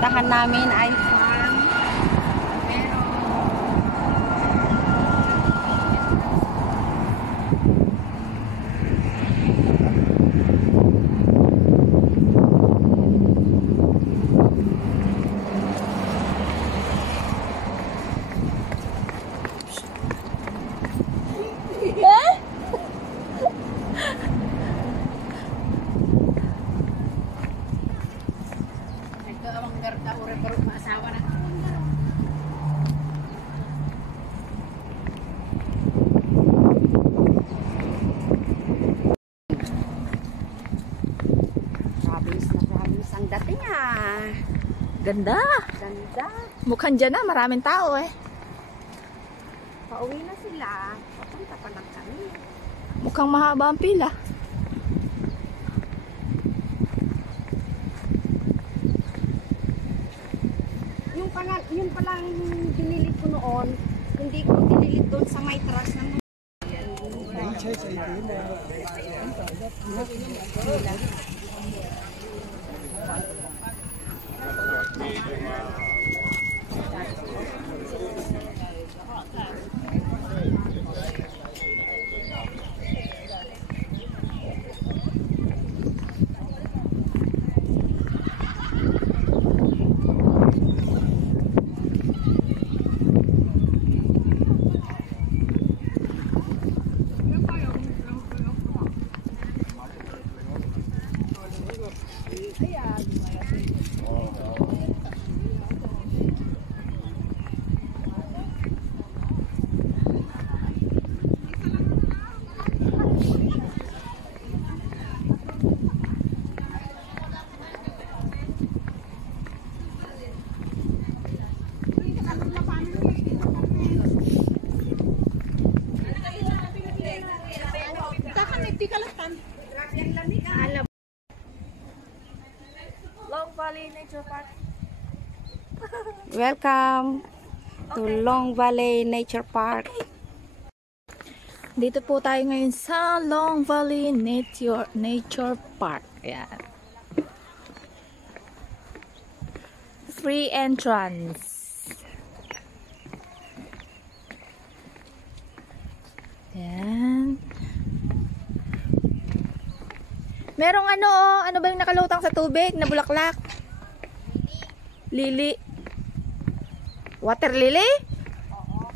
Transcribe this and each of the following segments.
Tahan namin ay farm. Pero ang dating Ganda. Ganda. Mukhang dyan na, maraming tao eh. Pauwi na sila. Papunta pa lang kami. Mukhang mahaba ang pila. Yun palang dinilit ko noon. Hindi ko dinilit doon sa may trust ng Long Valley Nature Park. Welcome to Long Valley Nature Park. Dito po tayo ngayon sa Long Valley Nature Park. Ayan. Free entrance. Ayan. Merong ano ba yung nakalutang sa tubig na bulaklak? Lily. Water lily? Oo.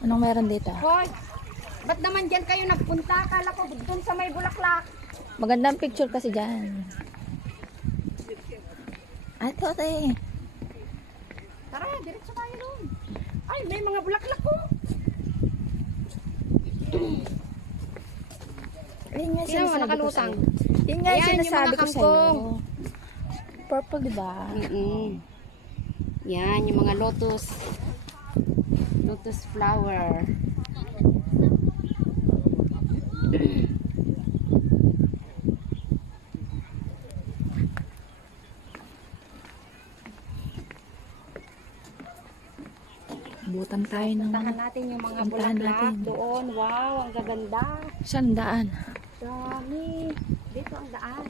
Anong meron dito? Hoy, ba't naman dyan kayo nagpunta? Akala ko dun sa may bulaklak. Magandang picture kasi dyan. Ito, ate. Tara, diretso tayo doon. Ay, may mga bulaklak ko. Yun nga Sino sinasabi ko nakalutang? sa'yo. Yun nga Ayan, yung sinasabi mga ko sa'yo. kangkong. Purple, diba? Yan, yung mga lotus. Lotus flower. Butan tayo ng Puntahan natin yung mga Puntahan bulaklak natin. doon. Wow, ang gaganda. saan daan. Dami. Dito ang daan.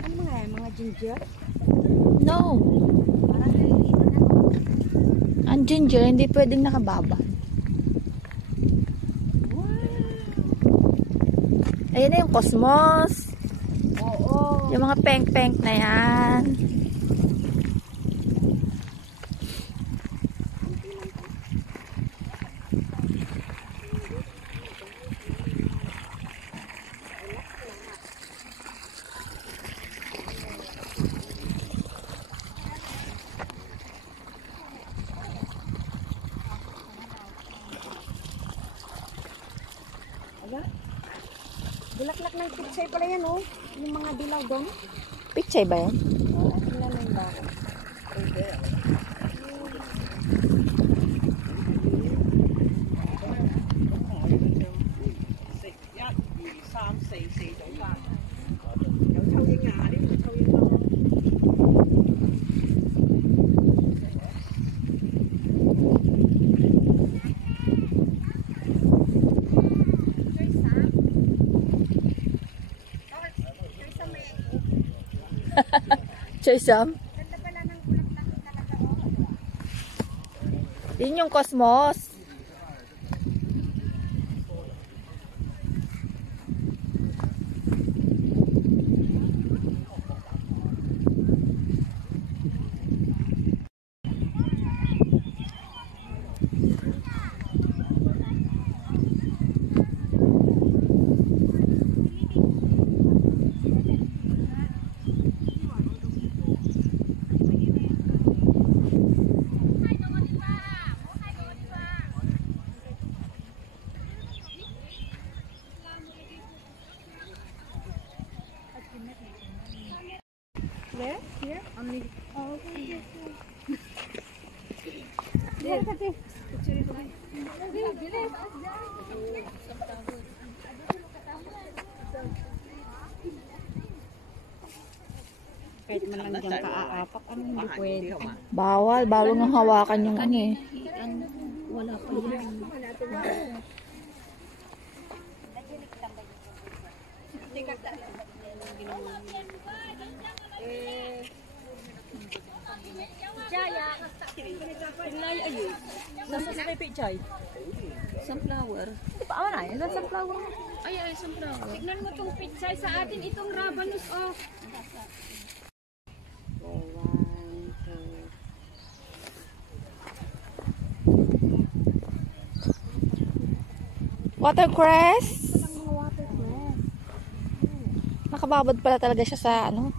Ano mga yan? Mga ginger? No. Parang naliliit na. Ang ginger, hindi pwedeng nakababa. Wow. Ayan na yung cosmos. Oo. Yung mga pink-pink na yan. Bulaklak ng pitsay pala yan, oh. Yung mga dilaw doon. Pichay ba yan? Oo, tingnan mo yung bako. Choysam? Ganda pala ng bulaklak talaga. Oh. Yun yung cosmos. Where? Here? Only. Oh, okay. There. Kahit man lang dyan kaaapak, ano hindi pwede. Bawal ng hawakan yung ano eh. Wala pa yan. Nasa sa pepe chay? Sunflower. Paano na? Yan sunflower. Ay, sunflower. Tignan mo itong pitsay sa atin, itong rabanus, oh. Watercress? Nakababad pala talaga siya sa ano.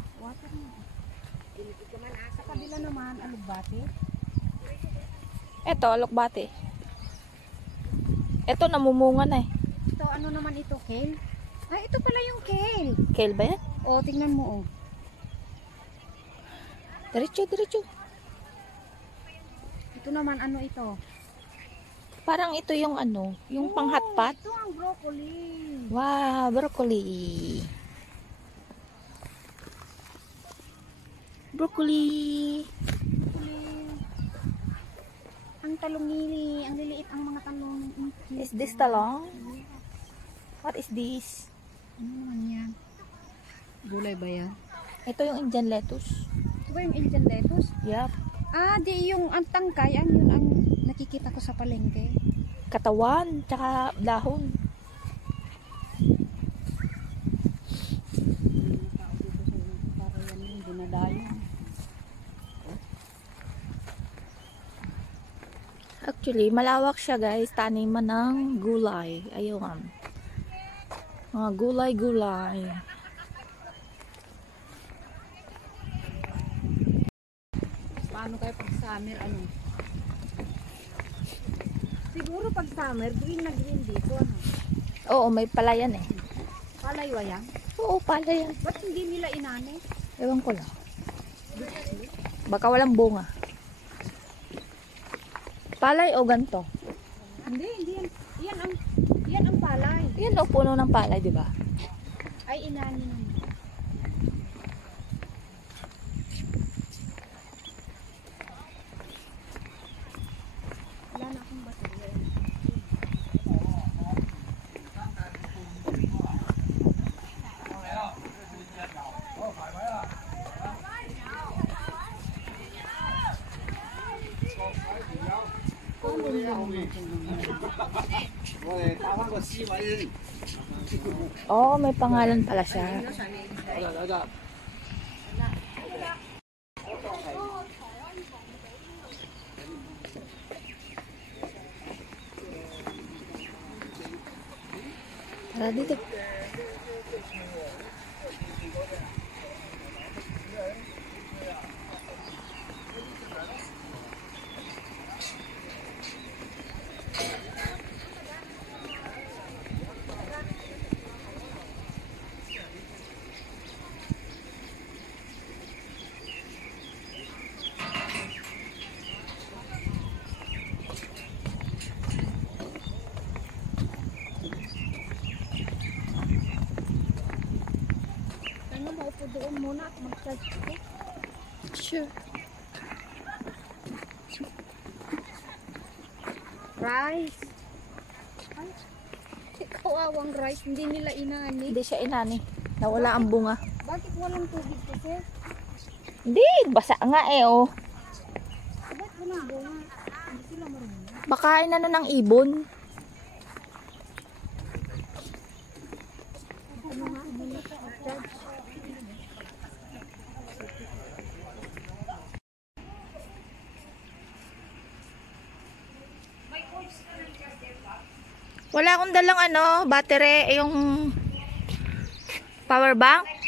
Sa kabila naman, alugbati. Eto, alokbate. Eto, namumunga na eh. Ito, ano naman ito, kale? Ay, ito pala yung kale. Kale ba yan? Oh, tingnan mo, oh. Diretso. Ito naman, ano ito? Parang ito yung ano, yung panghatpat. Ito ang broccoli. Wow, broccoli. Broccoli. Ang talongili, ang liliit ang mga talong. Is this talong? What is this? Ano naman yan? Gulay ba yan? Ito yung Indian lettuce. Ito ba yung Indian lettuce? Yup. Ah, di yung ang tangkay, yun ang nakikita ko sa palengke. Katawan, tsaka dahon. Para yan yung dinadayo. Actually, malawak siya guys. Taniman ng gulay. Ayun. Mga gulay-gulay. Paano kayo pag summer, ano? Siguro pag summer, green na green dito, ano? Oo, may palayan eh. Palaywa yan? Oo, palayan. Ba't hindi nila inani? Ewan ko lang. Baka walang bunga. Palay o ganto? Hindi yan. Yan ang palay. Yan o, puno ng palay, di ba? Ay, inani naman. Wala na akong baterya. Oo, may pangalan pala siya. Tara dito. Ano, maupo doon muna at mag-charge ko. Sure. Rice. Ay, kawawang rice. Hindi nila inani. Hindi siya inani. Nawala ang bunga. Bakit walang tubig kasi? Hindi, basa nga eh, oh. Ba't walang bunga? Hindi sila marunong. Bakain ano ng ibon. Wala akong dalang ano, battery, yung power bank.